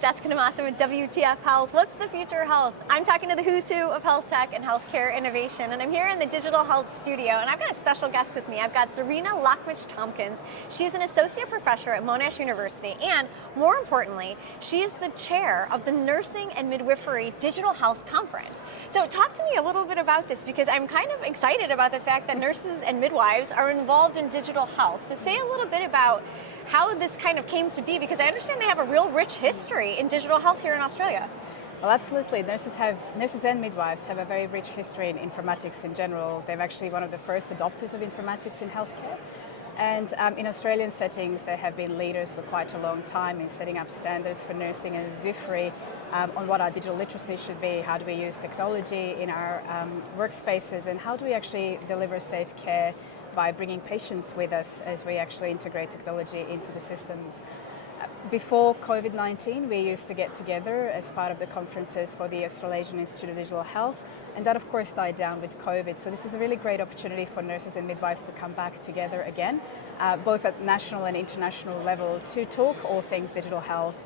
Jessica Namasan with WTF Health. What's the future of health? I'm talking to the who's who of health tech and healthcare innovation, and I'm here in the Digital Health Studio, and I've got a special guest with me. I've got Zerina Tomkins. She's an associate professor at Monash University, and more importantly, she is the chair of the Nursing and Midwifery Digital Health Conference. So talk to me a little bit about this, because I'm kind of excited about the fact that nurses and midwives are involved in digital health. So say a little bit about how this kind of came to be, because I understand they have a real rich history in digital health here in Australia. Well, absolutely. Nurses and midwives have a very rich history in informatics in general. They're actually one of the first adopters of informatics in healthcare. And in Australian settings, they have been leaders for quite a long time in setting up standards for nursing and midwifery on what our digital literacy should be, how do we use technology in our workspaces, and how do we actually deliver safe care by bringing patients with us as we actually integrate technology into the systems. Before COVID-19, we used to get together as part of the conferences for the Australasian Institute of Digital Health, and that of course died down with COVID. So this is a really great opportunity for nurses and midwives to come back together again, both at national and international level, to talk all things digital health,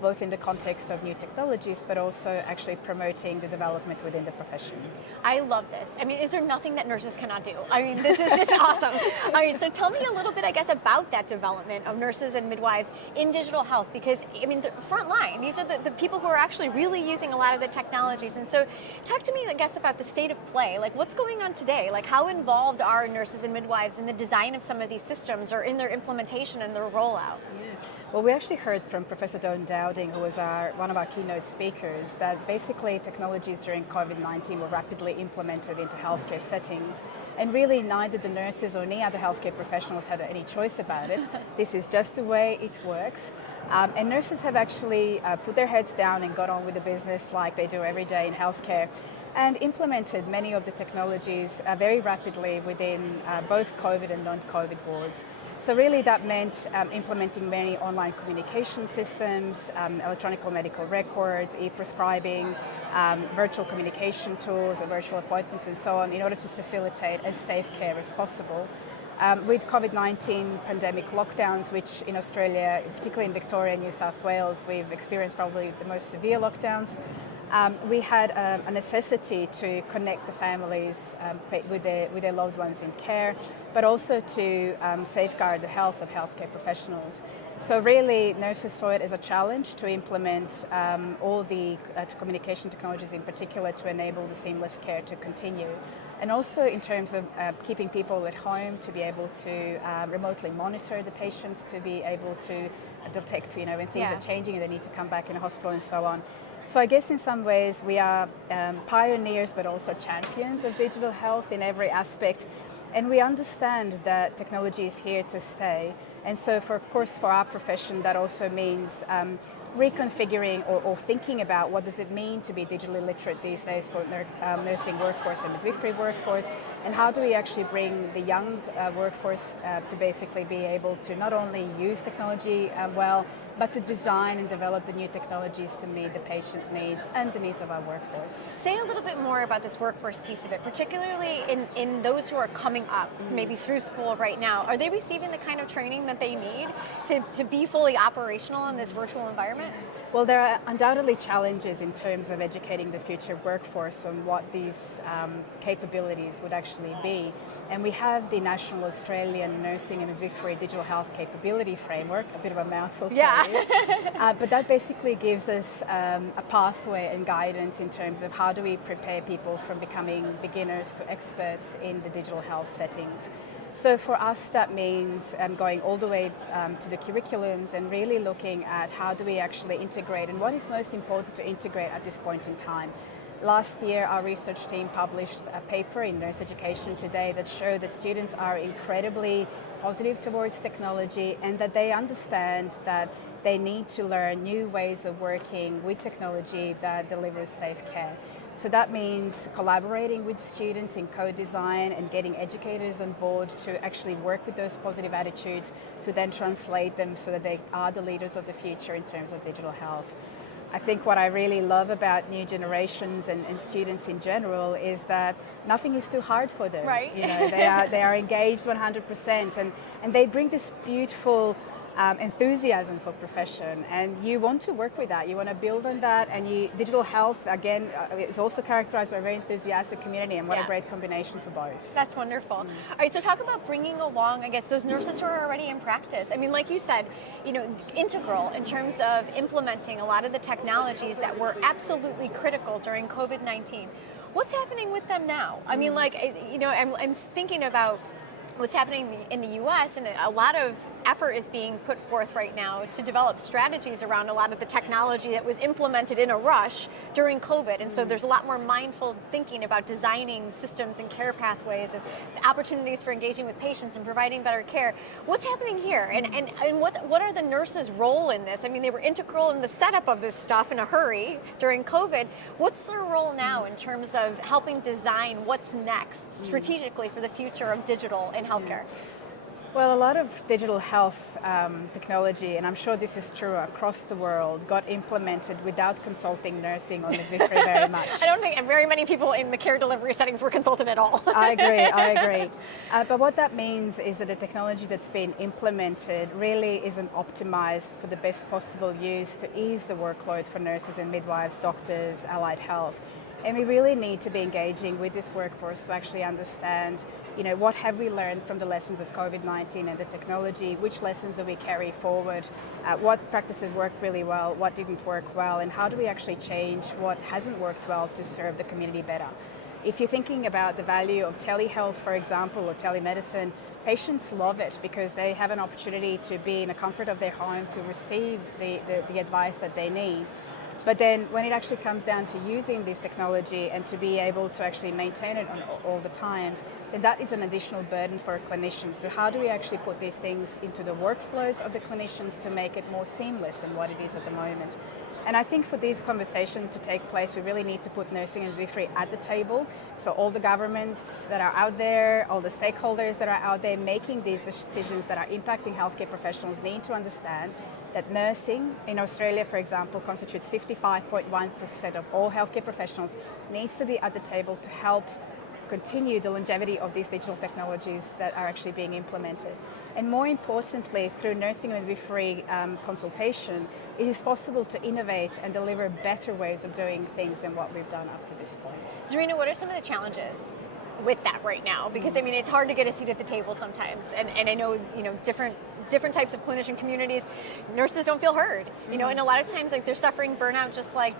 both in the context of new technologies, but also actually promoting the development within the profession. I love this. I mean, is there nothing that nurses cannot do? I mean, this is just awesome. All right, so tell me a little bit, I guess, about that development of nurses and midwives in digital health, because, I mean, the front line, these are the people who are actually really using a lot of the technologies. And so talk to me, I guess, about the state of play. Like, what's going on today? Like, how involved are nurses and midwives in the design of some of these systems or in their implementation and their rollout? Yeah. Well, we actually heard from Professor Dawn Dowding, who was one of our keynote speakers, that basically technologies during COVID-19 were rapidly implemented into healthcare settings, and really neither the nurses or any other healthcare professionals had any choice about it. This is just the way it works. And nurses have actually put their heads down and got on with the business like they do every day in healthcare, and implemented many of the technologies very rapidly within both COVID and non-COVID wards. So really that meant implementing many online communication systems, electronic medical records, e-prescribing, virtual communication tools, virtual appointments and so on, in order to facilitate as safe care as possible. With COVID-19 pandemic lockdowns, which in Australia, particularly in Victoria and New South Wales, we've experienced probably the most severe lockdowns. We had a necessity to connect the families with their loved ones in care, but also to safeguard the health of healthcare professionals. So really, nurses saw it as a challenge to implement all the communication technologies in particular to enable the seamless care to continue. And also in terms of keeping people at home, to be able to remotely monitor the patients, to be able to detect, when things are changing and they need to come back in a hospital and so on. So I guess in some ways we are pioneers, but also champions of digital health in every aspect. And we understand that technology is here to stay. And so of course, for our profession, that also means reconfiguring or thinking about what does it mean to be digitally literate these days for nursing workforce and midwifery workforce, and how do we actually bring the young workforce to basically be able to not only use technology well, but to design and develop the new technologies to meet the patient needs and the needs of our workforce. Say a little bit more about this workforce piece of it, particularly in those who are coming up, maybe through school right now. Are they receiving the kind of training that they need to be fully operational in this virtual environment? Well, there are undoubtedly challenges in terms of educating the future workforce on what these capabilities would actually be. And we have the National Australian Nursing and Midwifery Digital Health Capability Framework, a bit of a mouthful for you. But that basically gives us a pathway and guidance in terms of how do we prepare people from becoming beginners to experts in the digital health settings. So for us, that means going all the way to the curriculums and really looking at how do we actually integrate and what is most important to integrate at this point in time. Last year, our research team published a paper in Nurse Education Today that showed that students are incredibly positive towards technology and that they understand that they need to learn new ways of working with technology that delivers safe care. So that means collaborating with students in co-design and getting educators on board to actually work with those positive attitudes to then translate them so that they are the leaders of the future in terms of digital health. I think what I really love about new generations and students in general is that nothing is too hard for them. Right. You know, they are engaged 100%, and they bring this beautiful enthusiasm for profession, and you want to work with that. You want to build on that, and digital health again is also characterized by a very enthusiastic community, and what a great combination for both. That's wonderful. All right, so talk about bringing along, I guess, those nurses who are already in practice. I mean, like you said, integral in terms of implementing a lot of the technologies that were absolutely critical during COVID-19. What's happening with them now? I mean, I'm thinking about what's happening in the U.S., and a lot of effort is being put forth right now to develop strategies around a lot of the technology that was implemented in a rush during COVID. And so there's a lot more mindful thinking about designing systems and care pathways and opportunities for engaging with patients and providing better care. What's happening here? And what are the nurses' role in this? I mean, they were integral in the setup of this stuff in a hurry during COVID. What's their role now in terms of helping design what's next strategically for the future of digital in healthcare? Well, a lot of digital health technology, and I'm sure this is true across the world, got implemented without consulting nursing or midwifery very much. I don't think very many people in the care delivery settings were consulted at all. I agree. But what that means is that the technology that's been implemented really isn't optimized for the best possible use to ease the workload for nurses and midwives, doctors, allied health. And we really need to be engaging with this workforce to actually understand, what have we learned from the lessons of COVID-19 and the technology, which lessons do we carry forward, what practices worked really well, what didn't work well, and how do we actually change what hasn't worked well to serve the community better. If you're thinking about the value of telehealth, for example, or telemedicine, patients love it because they have an opportunity to be in the comfort of their home to receive the advice that they need. But then when it actually comes down to using this technology and to be able to actually maintain it on all the times, then that is an additional burden for clinicians. So how do we actually put these things into the workflows of the clinicians to make it more seamless than what it is at the moment? And I think for these conversations to take place, we really need to put nursing and midwifery at the table. So all the governments that are out there, all the stakeholders that are out there making these decisions that are impacting healthcare professionals need to understand that nursing in Australia, for example, constitutes 55.1% of all healthcare professionals, needs to be at the table to help continue the longevity of these digital technologies that are actually being implemented. And more importantly, through nursing and midwifery consultation, it is possible to innovate and deliver better ways of doing things than what we've done up to this point. Zerina, what are some of the challenges with that right now? Because I mean, it's hard to get a seat at the table sometimes, and I know different types of clinician communities, nurses don't feel heard, and a lot of times they're suffering burnout just like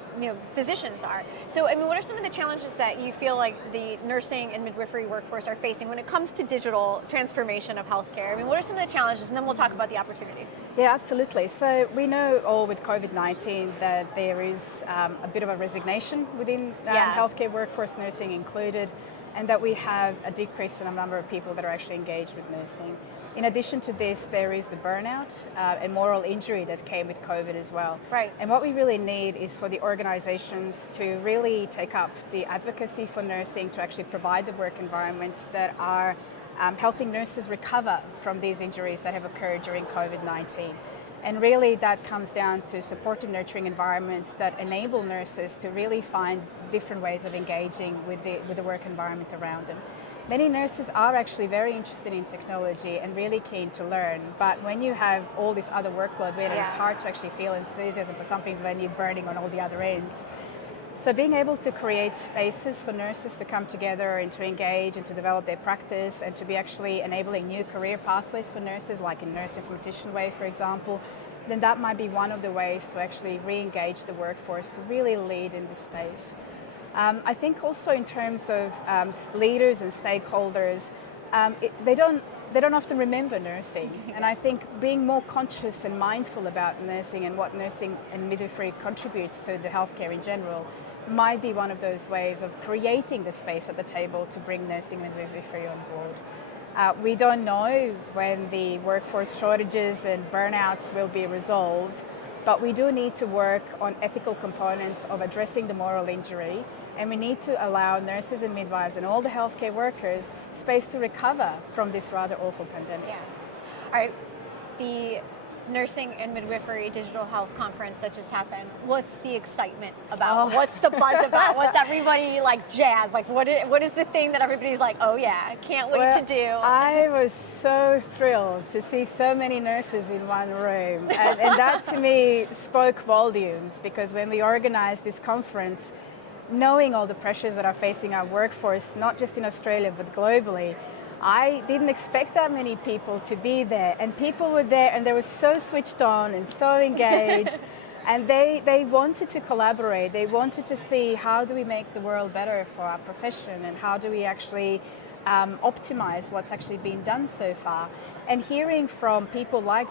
physicians are. So I mean, what are some of the challenges that you feel like the nursing and midwifery workforce are facing when it comes to digital transformation of healthcare? I mean, what are some of the challenges, and then we'll talk about the opportunities. Yeah, absolutely. So we know all with COVID-19 that there is a bit of a resignation within healthcare workforce, nursing included, and that we have a decrease in the number of people that are actually engaged with nursing. In addition to this, there is the burnout and moral injury that came with COVID as well. Right. And what we really need is for the organizations to really take up the advocacy for nursing to actually provide the work environments that are helping nurses recover from these injuries that have occurred during COVID-19. And really that comes down to supportive nurturing environments that enable nurses to really find different ways of engaging with the work environment around them. Many nurses are actually very interested in technology and really keen to learn, but when you have all this other workload with it, it's hard to actually feel enthusiasm for something when you're burning on all the other ends. So being able to create spaces for nurses to come together and to engage and to develop their practice and to be actually enabling new career pathways for nurses, like in Nurse Information Way, for example, then that might be one of the ways to actually re-engage the workforce to really lead in this space. I think also in terms of leaders and stakeholders, they don't often remember nursing, and I think being more conscious and mindful about nursing and what nursing and midwifery contributes to the healthcare in general might be one of those ways of creating the space at the table to bring nursing and midwifery on board. We don't know when the workforce shortages and burnouts will be resolved, but we do need to work on ethical components of addressing the moral injury, and we need to allow nurses and midwives and all the healthcare workers space to recover from this rather awful pandemic. Yeah. All right. The nursing and midwifery digital health conference that just happened. What's the excitement about? What's the buzz about? What's everybody like jazzed? Like what is the thing that everybody's like, oh yeah, can't wait to do? I was so thrilled to see so many nurses in one room. And that to me spoke volumes, because when we organized this conference, knowing all the pressures that are facing our workforce, not just in Australia but globally, I didn't expect that many people to be there, and people were there and they were so switched on and so engaged and they wanted to collaborate. They wanted to see how do we make the world better for our profession, and how do we actually optimize what's actually been done so far. And hearing from people like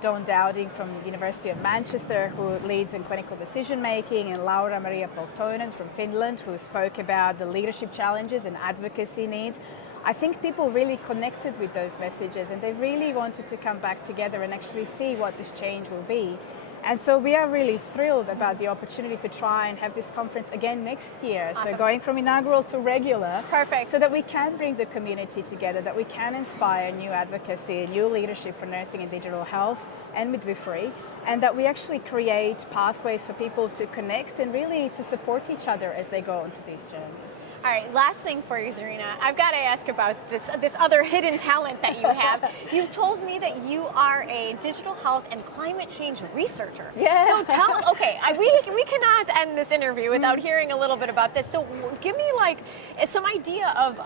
Dawn Dowding from the University of Manchester, who leads in clinical decision making, and Laura Maria Poltonen from Finland, who spoke about the leadership challenges and advocacy needs. I think people really connected with those messages, and they really wanted to come back together and actually see what this change will be. And so we are really thrilled about the opportunity to try and have this conference again next year. Awesome. So going from inaugural to regular. Perfect. So that we can bring the community together, that we can inspire new advocacy, new leadership for nursing and digital health and midwifery, and that we actually create pathways for people to connect and really to support each other as they go onto these journeys. All right, last thing for you, Zerina. I've got to ask about this other hidden talent that you have. You've told me that you are a digital health and climate change researcher. Yeah. So we cannot end this interview without hearing a little bit about this. So give me like some idea of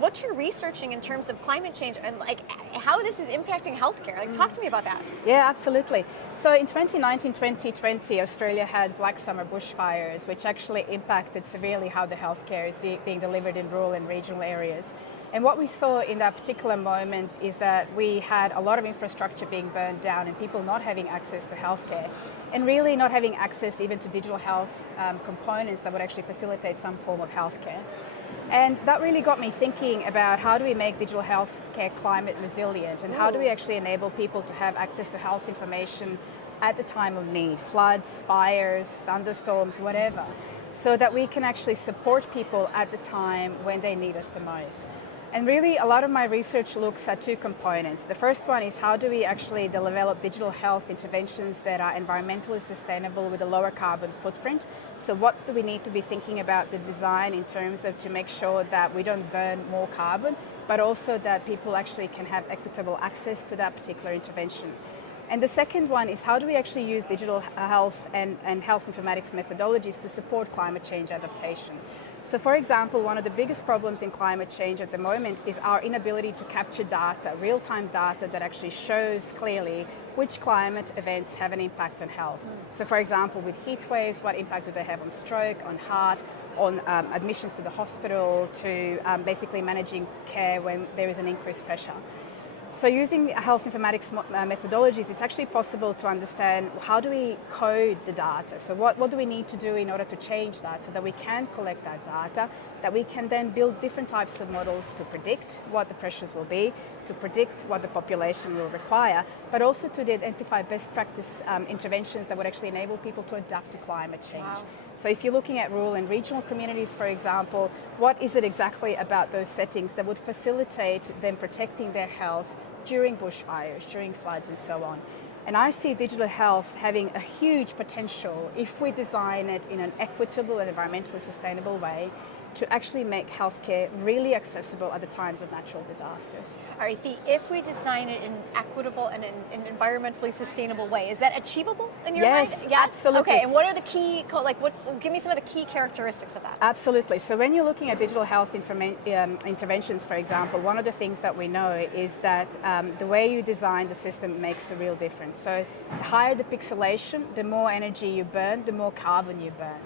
what you're researching in terms of climate change, and like how this is impacting healthcare. Like talk to me about that. Yeah, absolutely. So in 2019-2020, Australia had Black Summer bushfires, which actually impacted severely how the healthcare is being delivered in rural and regional areas. And what we saw in that particular moment is that we had a lot of infrastructure being burned down and people not having access to healthcare, and really not having access even to digital health components that would actually facilitate some form of healthcare. And that really got me thinking about how do we make digital healthcare climate resilient, and how do we actually enable people to have access to health information at the time of need, floods, fires, thunderstorms, whatever, so that we can actually support people at the time when they need us the most. And really, a lot of my research looks at two components. The first one is how do we actually develop digital health interventions that are environmentally sustainable with a lower carbon footprint. So what do we need to be thinking about the design in terms of to make sure that we don't burn more carbon, but also that people actually can have equitable access to that particular intervention. And the second one is how do we actually use digital health and health informatics methodologies to support climate change adaptation. So for example, one of the biggest problems in climate change at the moment is our inability to capture data, real-time data that actually shows clearly which climate events have an impact on health. So for example, with heat waves, what impact do they have on stroke, on heart, on admissions to the hospital, to basically managing care when there is an increased pressure. So using health informatics methodologies, it's actually possible to understand how do we code the data. So what do we need to do in order to change that so that we can collect that data, that we can then build different types of models to predict what the pressures will be, to predict what the population will require, but also to identify best practice interventions that would actually enable people to adapt to climate change. Wow. So if you're looking at rural and regional communities, for example, what is it exactly about those settings that would facilitate them protecting their health during bushfires, during floods, and so on? And I see digital health having a huge potential if we design it in an equitable and environmentally sustainable way to actually make healthcare really accessible at the times of natural disasters. All right, if we design it in an equitable and an environmentally sustainable way, is that achievable in your mind? Yes, absolutely. Okay, and what are the key, give me some of the key characteristics of that. Absolutely. So when you're looking at digital health interventions, for example, one of the things that we know is that the way you design the system makes a real difference. So the higher the pixelation, the more energy you burn, the more carbon you burn.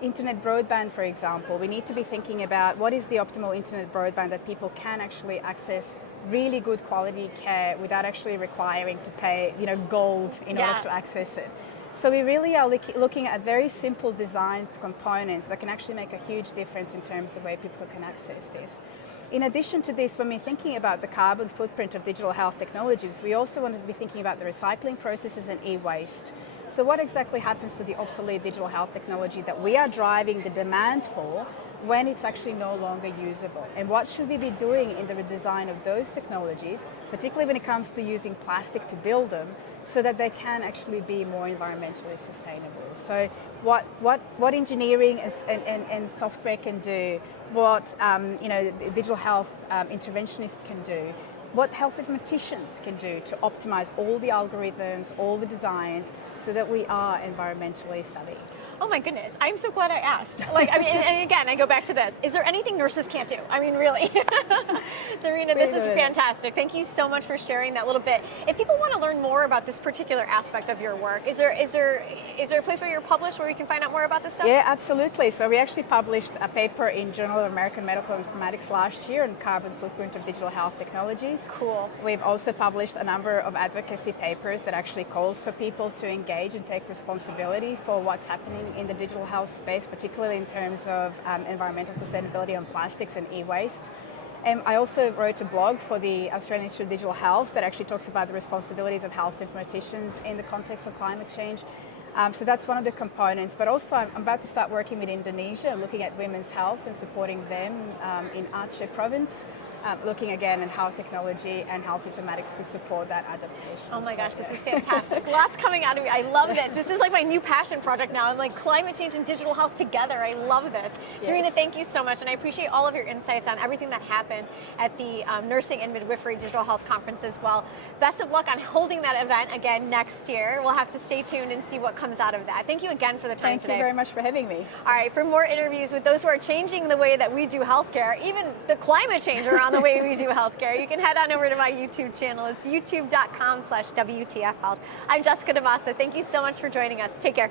Internet broadband, for example, we need to be thinking about what is the optimal internet broadband that people can actually access really good quality care without actually requiring to pay, gold in order to access it. So we really are looking at very simple design components that can actually make a huge difference in terms of the way people can access this. In addition to this, when we're thinking about the carbon footprint of digital health technologies, we also want to be thinking about the recycling processes and e-waste. So what exactly happens to the obsolete digital health technology that we are driving the demand for, when it's actually no longer usable. And what should we be doing in the redesign of those technologies, particularly when it comes to using plastic to build them, so that they can actually be more environmentally sustainable. So what engineering and software can do, what digital health interventionists can do, what health informaticians can do to optimize all the algorithms, all the designs, so that we are environmentally savvy. Oh my goodness, I'm so glad I asked. And again, I go back to this. Is there anything nurses can't do? I mean, really. Zerina, this is fantastic. Thank you so much for sharing that little bit. If people want to learn more about this particular aspect of your work, is there a place where you're published where we can find out more about this stuff? Yeah, absolutely. So we actually published a paper in Journal of American Medical Informatics last year on carbon footprint of digital health technologies. Cool. We've also published a number of advocacy papers that actually calls for people to engage and take responsibility for what's happening in the digital health space, particularly in terms of environmental sustainability on plastics and e-waste. I also wrote a blog for the Australian Institute of Digital Health that actually talks about the responsibilities of health informaticians in the context of climate change. So that's one of the components, but also I'm about to start working with Indonesia, looking at women's health and supporting them in Aceh province. Looking again at how technology and health informatics could support that adaptation. Oh my gosh, this is fantastic. Lots coming out of me. I love this. This is like my new passion project now. I'm like climate change and digital health together. I love this. Yes. Zerina, thank you so much. And I appreciate all of your insights on everything that happened at the Nursing and Midwifery Digital Health Conference as well. Best of luck on holding that event again next year. We'll have to stay tuned and see what comes out of that. Thank you again for the time today. Thank you very much for having me. All right, for more interviews with those who are changing the way that we do healthcare, even the climate change around the way we do healthcare, you can head on over to my YouTube channel. It's youtube.com/WTF Health. I'm Jessica DeMassa. Thank you so much for joining us. Take care.